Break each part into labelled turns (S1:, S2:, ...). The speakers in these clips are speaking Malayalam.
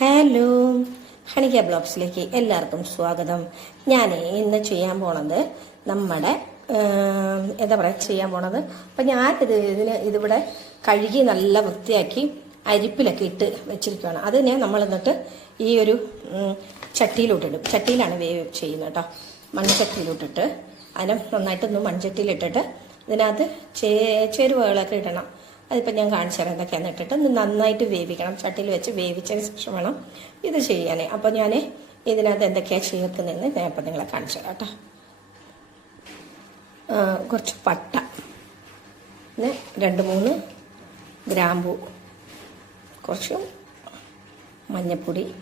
S1: ഹലോ ഹണിക ബ്ലോഗ്സിലേക്ക് എല്ലാവർക്കും സ്വാഗതം. ഞാൻ ഇന്ന് ചെയ്യാൻ പോണത് നമ്മുടെ എന്താ പറയുക ചെയ്യാൻ പോണത്. അപ്പം ഞാൻ ഇത് ഇതിന് ഇതിവിടെ കഴുകി നല്ല വൃത്തിയാക്കി അരിപ്പിലൊക്കെ ഇട്ട് വെച്ചിരിക്കുകയാണ് അതിനെ നമ്മൾ എന്നിട്ട് ഈ ഒരു ചട്ടിയിലോട്ടിടും. ചട്ടിയിലാണ് വേവ് ചെയ്യുന്നത് കേട്ടോ മൺചട്ടിയിലോട്ടിട്ട് അതിനെ നന്നായിട്ടൊന്ന് മൺചട്ടിയിലിട്ടിട്ട് ഇതിനകത്ത് ചേ ചേരുവകളൊക്കെ ഇടണം. അതിപ്പോൾ ഞാൻ കാണിച്ചു തരാം എന്തൊക്കെയാണെന്ന് ഇട്ടിട്ട്. നന്നായിട്ട് വേവിക്കണം. ചട്ടിയിൽ വെച്ച് വേവിച്ചതിന് ശേഷം വേണം ഇത് ചെയ്യാൻ. അപ്പോൾ ഞാൻ ഇതിനകത്ത് എന്തൊക്കെയാണ് ചേർക്കുന്നതെന്ന് ഞാൻ ഇപ്പം നിങ്ങളെ കാണിച്ചു തരാം കേട്ടോ. കുറച്ച് പട്ട. പിന്നെ രണ്ട് മൂന്ന് ഗ്രാമ്പു. കുറച്ച് മഞ്ഞപ്പൊടി.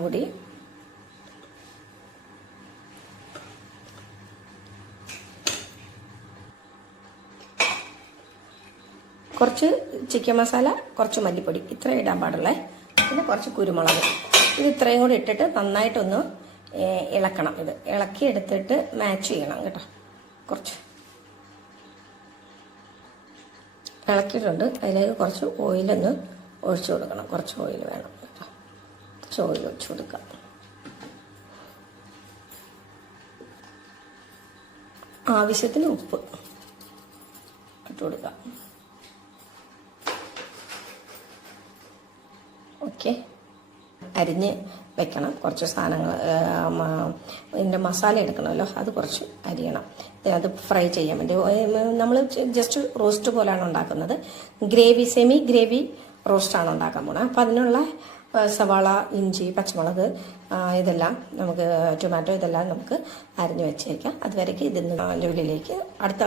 S1: പൊടി. കുറച്ച് ചിക്കൻ മസാല കുറച്ച് മല്ലിപ്പൊടി. ഇത്ര ഇടാൻ പാടുള്ളേ. പിന്നെ കുറച്ച് കുരുമുളക്. ഇത് ഇത്രയും കൂടി ഇട്ടിട്ട് നന്നായിട്ടൊന്ന് ഇളക്കണം ഇത്. ഇളക്കി എടുത്തിട്ട് മാച്ച് ചെയ്യണം കേട്ടോ. കുറച്ച്. ഇളക്കിയിട്ടുണ്ട്. അതിലേക്ക് കുറച്ച് ഓയിലൊന്ന് ഒഴിച്ചു കൊടുക്കണം. കുറച്ച് ഓയിൽ വേണം കേട്ടോ. കുറച്ച് ഓയിൽ ഒഴിച്ചു കൊടുക്കാം. ആവശ്യത്തിന് ഉപ്പ് ഇട്ട് കൊടുക്കാം. ഓക്കെ അരിഞ്ഞ് വെക്കണം. കുറച്ച് സാധനങ്ങൾ ഇതിന്റെ മസാല എടുക്കണമല്ലോ അത് കുറച്ച് അരിയണം. അത് ഫ്രൈ ചെയ്യാൻ വേണ്ടി. നമ്മൾ ജസ്റ്റ് റോസ്റ്റ് പോലെയാണ് ഉണ്ടാക്കുന്നത്. ഗ്രേവി സെമി ഗ്രേവി റോസ്റ്റാണ് ഉണ്ടാക്കാൻ പോണത് അപ്പം അതിനുള്ള സവാള ഇഞ്ചി പച്ചമുളക് ഇതെല്ലാം നമുക്ക് ടൊമാറ്റോ ഇതെല്ലാം നമുക്ക് അരിഞ്ഞ് വെച്ചേക്കാം അതുവരേക്ക് നിന്ന് ഉള്ളിലേക്ക് അടുത്ത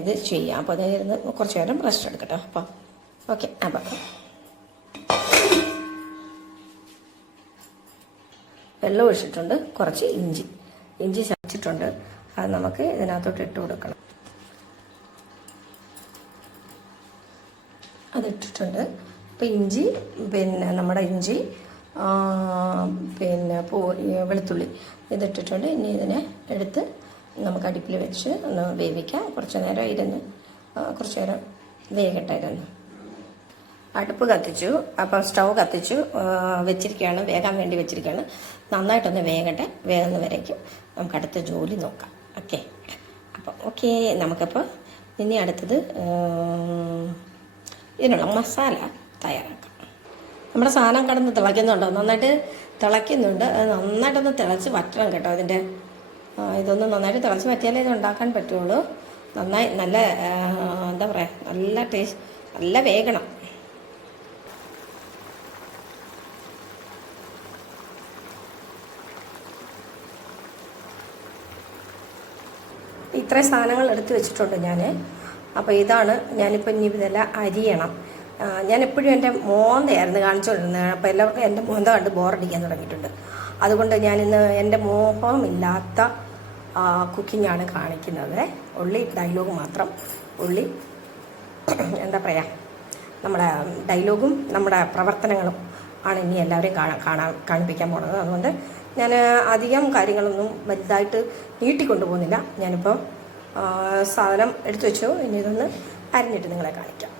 S1: ഇത് ചെയ്യാം. അപ്പോൾ അതിന് കുറച്ച് നേരം റെസ്റ്റ് എടുക്കട്ടെ. അപ്പോൾ ഓക്കെ. അപ്പം വെള്ളം ഒഴിച്ചിട്ടുണ്ട്. കുറച്ച് ഇഞ്ചി. ഇഞ്ചി ചതച്ചിട്ടുണ്ട്. അത് നമുക്ക് ഇതിനകത്തോട്ട് ഇട്ട് കൊടുക്കണം. അതിട്ടിട്ടുണ്ട് അപ്പം ഇഞ്ചി പിന്നെ നമ്മുടെ ഇഞ്ചി പിന്നെ പൂ വെളുത്തുള്ളി ഇതിട്ടിട്ടുണ്ട്. ഇനി ഇതിനെ എടുത്ത് നമുക്ക് അടുപ്പിൽ വെച്ച് ഒന്ന് വേവിക്കാം. കുറച്ച് നേരം ഇരുന്ന് കുറച്ച് നേരം വേകട്ടെ ഇരുന്ന് അടുപ്പ് കത്തിച്ചു അപ്പം സ്റ്റൗ കത്തിച്ചു വെച്ചിരിക്കുകയാണ് വേകാൻ വേണ്ടി വെച്ചിരിക്കുകയാണ്. നന്നായിട്ടൊന്ന് വേകട്ടെ വേഗം വരേക്കും നമുക്ക് അടുത്ത ജോലി നോക്കാം. ഓക്കെ. അപ്പം ഓക്കെ നമുക്കപ്പോൾ ഇനി അടുത്തത് ഇതിനുള്ള മസാല തയ്യാറാക്കാം. നമ്മുടെ സാധനം കിടന്ന് തിളയ്ക്കുന്നുണ്ടോ? നന്നായിട്ട് തിളയ്ക്കുന്നുണ്ട്. അത് നന്നായിട്ടൊന്ന് തിളച്ച് വറ്റണം കേട്ടോ അതിന്റെ ഇതൊന്ന് നന്നായിട്ട് തിളച്ച് വറ്റിയാലേ ഇത് ഉണ്ടാക്കാൻ പറ്റുള്ളൂ. നന്നായി നല്ല എന്താ പറയുക നല്ല ടേസ്റ്റ് നല്ല വേഗണം ഇത്രയും സാധനങ്ങൾ എടുത്തു വെച്ചിട്ടുണ്ട് ഞാൻ അപ്പോൾ ഇതാണ് ഞാനിപ്പോൾ ഇനി ഇതെല്ലാം അരിയണം. ഞാൻ എപ്പോഴും എന്റെ മോന്തയായിരുന്നു കാണിച്ചുകൊണ്ടിരുന്നത്. അപ്പോൾ എല്ലാവർക്കും എന്റെ മോന്ത കണ്ട് ബോറടിക്കാൻ തുടങ്ങിയിട്ടുണ്ട്. അതുകൊണ്ട് ഞാനിന്ന് എന്റെ മോഹമില്ലാത്ത കുക്കിങ്ങാണ് കാണിക്കുന്നത്. ഉള്ളി ഡയലോഗ് മാത്രം. ഉള്ളി എന്താ പറയുക നമ്മുടെ ഡയലോഗും നമ്മുടെ പ്രവർത്തനങ്ങളും ആണ് ഇനി എല്ലാവരെയും കാണാൻ കാണാൻ കാണിപ്പിക്കാൻ പോണത് അതുകൊണ്ട് ഞാൻ അധികം കാര്യങ്ങളൊന്നും വലുതായിട്ട് നീട്ടിക്കൊണ്ടു പോകുന്നില്ല. ഞാനിപ്പോൾ സാധനം എടുത്തു വെച്ചു. ഇനി ഇതൊന്ന് അരിഞ്ഞിട്ട് നിങ്ങളെ കാണിക്കാം.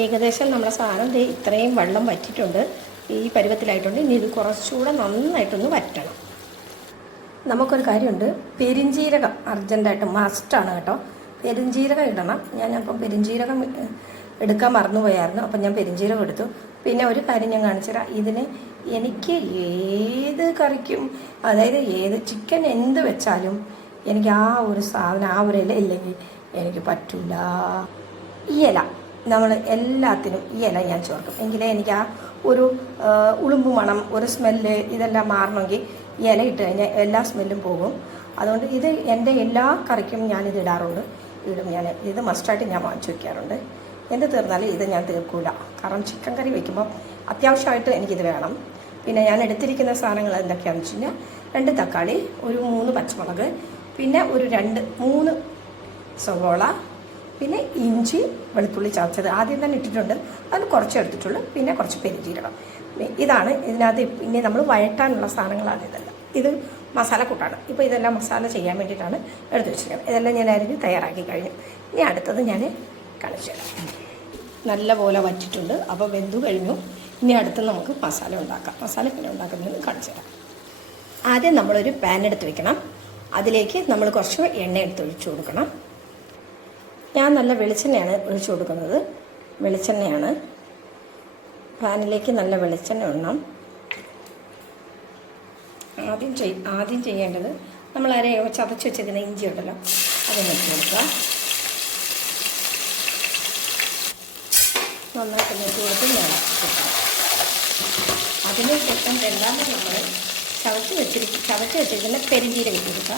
S1: ഏകദേശം നമ്മുടെ സാധനം ദേ ഇത്രയും വെള്ളം വറ്റിയിട്ടുണ്ട്. ഈ പരുവത്തിലായിട്ടുണ്ട്. ഇനി ഇത് കുറച്ചുകൂടെ നന്നായിട്ടൊന്ന് വറ്റണം. നമുക്കൊരു കാര്യമുണ്ട്. പെരിഞ്ജീരകം അർജന്റായിട്ട് മസ്റ്റാണ് കേട്ടോ. പെരിഞ്ജീരകം ഇടണം. ഞാനപ്പം പെരിഞ്ജീരകം ഇ- എടുക്കാൻ മറന്നുപോയായിരുന്നു. അപ്പം ഞാൻ പെരിഞ്ജീരകം എടുത്തു. പിന്നെ ഒരു കാര്യം ഞാൻ കാണിച്ചുതരാം. ഇതിന് എനിക്ക് ഏത് കറിക്കും അതായത് ഏത് ചിക്കൻ എന്ത് വെച്ചാലും എനിക്ക് ആ ഒരു സാധനം ആ ഒരു ഇല ഇല്ലെങ്കിൽ എനിക്ക് പറ്റില്ല ഈ ഇല നമ്മൾ എല്ലാത്തിനും ഈ ഇല ഞാൻ ചേർക്കും. എങ്കിലേ എനിക്ക് ആ ഒരു ഉളുമ്പ് മണം ഒരു സ്മെല്ല് ഇതെല്ലാം മാറണമെങ്കിൽ ഈ ഇല ഇട്ട് കഴിഞ്ഞാൽ എല്ലാ സ്മെല്ലും പോകും. അതുകൊണ്ട് ഇത് എന്റെ എല്ലാ കറിക്കും ഇത് ഇടാറുണ്ട്. ഇടും ഞാൻ ഇത് മസ്റ്റായിട്ട് ഞാൻ വാങ്ങിച്ചു വയ്ക്കാറുണ്ട് എന്ത് തീർന്നാലും ഇത് ഞാൻ തീർക്കൂല. കാരണം ചിക്കൻ കറി വെക്കുമ്പോൾ അത്യാവശ്യമായിട്ട് എനിക്കിത് വേണം. പിന്നെ ഞാൻ എടുത്തിരിക്കുന്ന സാധനങ്ങൾ എന്തൊക്കെയാണെന്ന് വെച്ച് കഴിഞ്ഞാൽ രണ്ട് തക്കാളി ഒരു മൂന്ന് പച്ചമുളക് പിന്നെ ഒരു രണ്ട് മൂന്ന് സവോള പിന്നെ ഇഞ്ചി വെളുത്തുള്ളി ചതച്ചത് ആദ്യം തന്നെ ഇട്ടിട്ടുണ്ട്. അത് കുറച്ച് എടുത്തിട്ടുള്ളൂ. പിന്നെ കുറച്ച് പെരുജീരകം ഇതാണ് ഇതിനകത്ത് പിന്നെ നമ്മൾ വഴറ്റാനുള്ള സാധനങ്ങളാണ് ഇതെല്ലാം. ഇത് മസാല കൂട്ടാണ്. ഇപ്പോൾ ഇതെല്ലാം മസാല ചെയ്യാൻ വേണ്ടിയിട്ടാണ് എടുത്തു വെച്ചിരിക്കുന്നത്. ഇതെല്ലാം ഞാൻ അരിഞ്ഞ് തയ്യാറാക്കി കഴിഞ്ഞു. ഇനി അടുത്തത് ഞാൻ കാണിച്ചു തരാം നല്ലപോലെ വറ്റിട്ടുണ്ട് അപ്പോൾ വെന്തു കഴിഞ്ഞു. ഇനി അടുത്ത് നമുക്ക് മസാല ഉണ്ടാക്കാം. മസാല പിന്നെ ഉണ്ടാക്കുന്നത് കാണിച്ചു തരാം. ആദ്യം നമ്മളൊരു പാൻ എടുത്ത് വെക്കണം. അതിലേക്ക് നമ്മൾ കുറച്ച് എണ്ണ എടുത്ത് ഒഴിച്ചു കൊടുക്കണം. ഞാൻ നല്ല വെളിച്ചെണ്ണയാണ് ഒഴിച്ചു കൊടുക്കുന്നത്. വെളിച്ചെണ്ണയാണ്. പാനിലേക്ക് നല്ല വെളിച്ചെണ്ണ ഇടണം. ആദ്യം ചെയ് ആദ്യം ചെയ്യേണ്ടത് നമ്മൾ അരയോ ചതച്ച് വെച്ചിരിക്കുന്ന ഇഞ്ചി ഉണ്ടല്ലോ അത് വെച്ച് കൊടുക്കുക. നന്നായിട്ട് നെയ്ത് കൊടുത്ത് ഞാൻ അതിന് ശേഷം രണ്ടാമത് നമ്മൾ ചവച്ച് വെച്ചിരിക്കും ചവച്ച് വെച്ചിരിക്കുന്ന പെരിഞ്ചീരകം ഇട്ട്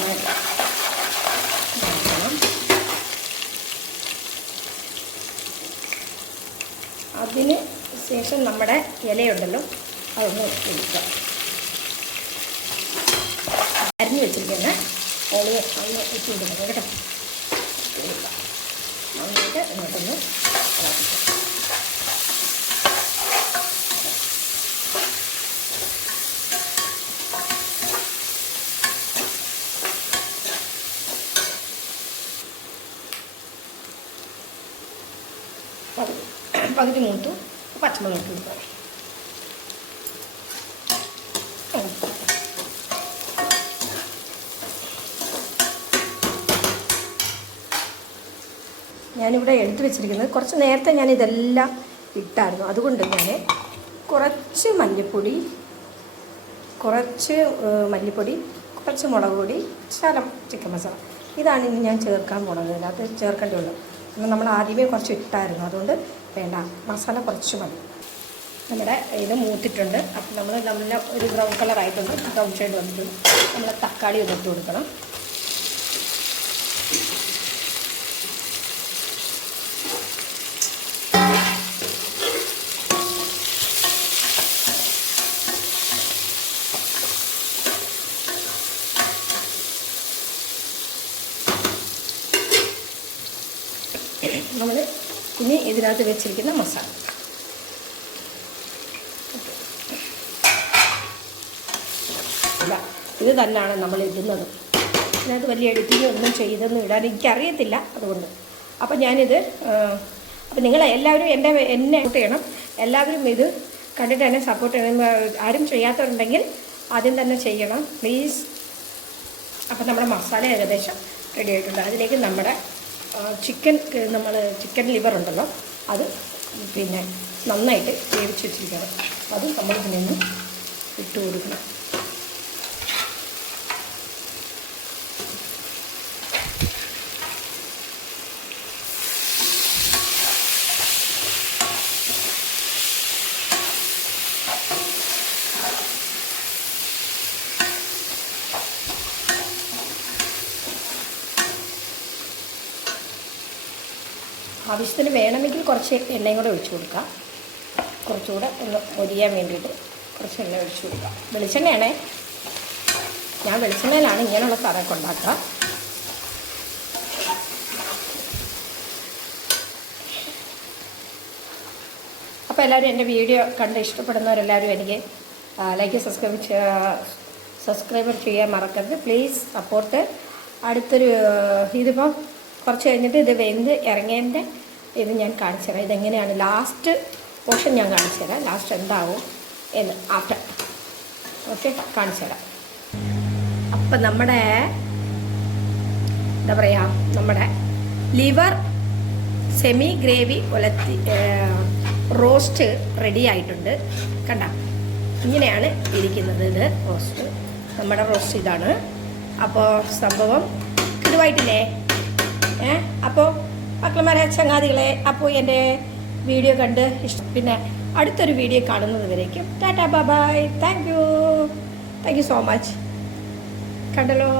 S1: വഴറ്റണം. അതിന് ശേഷം നമ്മുടെ ഇലയുണ്ടല്ലോ അതൊന്ന് എടുക്കാം അരിഞ്ഞു വെച്ചിരിക്കുന്ന ഓളിയ ഒന്ന് ഇട്ട് കേട്ടോ നന്നായിട്ട് ഇങ്ങോട്ടൊന്ന്. പകുതി പകുതി മൂത്തു പച്ചമുളക് ഇട്ട് കൊടുക്കുക ഞാനിവിടെ എടുത്തു വെച്ചിരിക്കുന്നത്. കുറച്ച് നേരത്തെ ഞാൻ ഇതെല്ലാം ഇട്ടായിരുന്നു. അതുകൊണ്ട് ഞാൻ കുറച്ച് മല്ലിപ്പൊടി കുറച്ച് മല്ലിപ്പൊടി കുറച്ച് മുളക് പൊടി ശലം ചിക്കൻ മസാല. ഇതാണ് ഇനി ഞാൻ ചേർക്കാൻ പോണത്. അതിനകത്ത് ചേർക്കേണ്ടതുള്ളൂ അപ്പം നമ്മൾ ആദ്യമേ കുറച്ച് ഇട്ടായിരുന്നു. അതുകൊണ്ട് വേണ്ട മസാല കുറച്ച് മതി. നമ്മുടെ ഇത് മൂത്തിട്ടുണ്ട്. അപ്പം നമ്മൾ നല്ല ഒരു ബ്രൗൺ കളർ ആയിട്ടുണ്ട് ബ്രൗൺ ഷെയ്ഡ് വന്നിട്ടുണ്ട്. നമ്മൾ തക്കാളി ഒന്ന് കൊടുക്കണം. നമ്മൾ ഇനി ഇതിനകത്ത് വെച്ചിരിക്കുന്ന മസാല. ഇത് തന്നെയാണ് നമ്മൾ ഇടുന്നത്. ഇതിനകത്ത് വലിയ എഡിറ്റിംഗ് ഒന്നും ചെയ്തൊന്നും ഇടാൻ എനിക്കറിയത്തില്ല അതുകൊണ്ട്. അപ്പം ഞാനിത് അപ്പം നിങ്ങൾ എല്ലാവരും എന്റെ എന്നെ ചെയ്യണം. എല്ലാവരും ഇത് കണ്ടിട്ട് എന്നെ സപ്പോർട്ട് ചെയ്യണം. ആരും ചെയ്യാത്തവരുണ്ടെങ്കിൽ ആദ്യം തന്നെ ചെയ്യണം. പ്ലീസ് അപ്പം നമ്മുടെ മസാല ഏകദേശം റെഡി ആയിട്ടുണ്ട്. അതിലേക്ക് നമ്മുടെ ചിക്കൻ നമ്മൾ ചിക്കൻ ലിവർ ഉണ്ടല്ലോ അത് പിന്നെ നന്നായിട്ട് വേവിച്ച് വെച്ചിരിക്കണം. അത് നമ്മൾ ഇതിനൊന്ന് ഇട്ട് കൊടുക്കണം ആവശ്യത്തിന് വേണമെങ്കിൽ കുറച്ച് എണ്ണയും കൂടെ ഒഴിച്ചു കൊടുക്കാം. കുറച്ചുകൂടെ ഒന്ന് പൊരിയാൻ വേണ്ടിയിട്ട് കുറച്ച് എണ്ണ ഒഴിച്ചു കൊടുക്കാം. വെളിച്ചെണ്ണയാണേ. ഞാൻ വെളിച്ചെണ്ണയിലാണ് ഇങ്ങനെയുള്ള സാധനമൊക്കെ ഉണ്ടാക്കുക. അപ്പോൾ എല്ലാവരും എന്റെ വീഡിയോ കണ്ട് ഇഷ്ടപ്പെടുന്നവരെല്ലാവരും എനിക്ക് ലൈക്ക് സബ്സ്ക്രൈബ് സബ്സ്ക്രൈബർ ചെയ്യാൻ മറക്കരുത്. പ്ലീസ് സപ്പോർട്ട് അടുത്തൊരു ഇതിപ്പോൾ കുറച്ച് കഴിഞ്ഞിട്ട് ഇത് വെന്ത് ഇറങ്ങിയതിന്റെ ഇത് ഞാൻ കാണിച്ചു തരാം. ഇതെങ്ങനെയാണ്? ലാസ്റ്റ് പോർഷൻ ഞാൻ കാണിച്ചു തരാം. ലാസ്റ്റ് എന്താവും എന്ന് ആഫ്റ്റർ ഓക്കെ കാണിച്ചു തരാം. അപ്പം നമ്മുടെ എന്താ പറയുക നമ്മുടെ ലിവർ സെമി ഗ്രേവി ഒലത്തി റോസ്റ്റ് റെഡി ആയിട്ടുണ്ട്. കണ്ട? ഇങ്ങനെയാണ് ഇരിക്കുന്നത് ഇത് റോസ്റ്റ് നമ്മുടെ റോസ്റ്റ് ഇതാണ്. അപ്പോൾ സംഭവം ഇതുമായിട്ടില്ലേ ഏ? അപ്പോൾ മക്കളമാരെ ചങ്ങാതികളെ അപ്പോൾ എന്റെ വീഡിയോ കണ്ട് ഇഷ്ടം പിന്നെ അടുത്തൊരു വീഡിയോ കാണുന്നത് വരേക്കും tata bye. Thank you. Thank you so much. കണ്ടല്ലോ.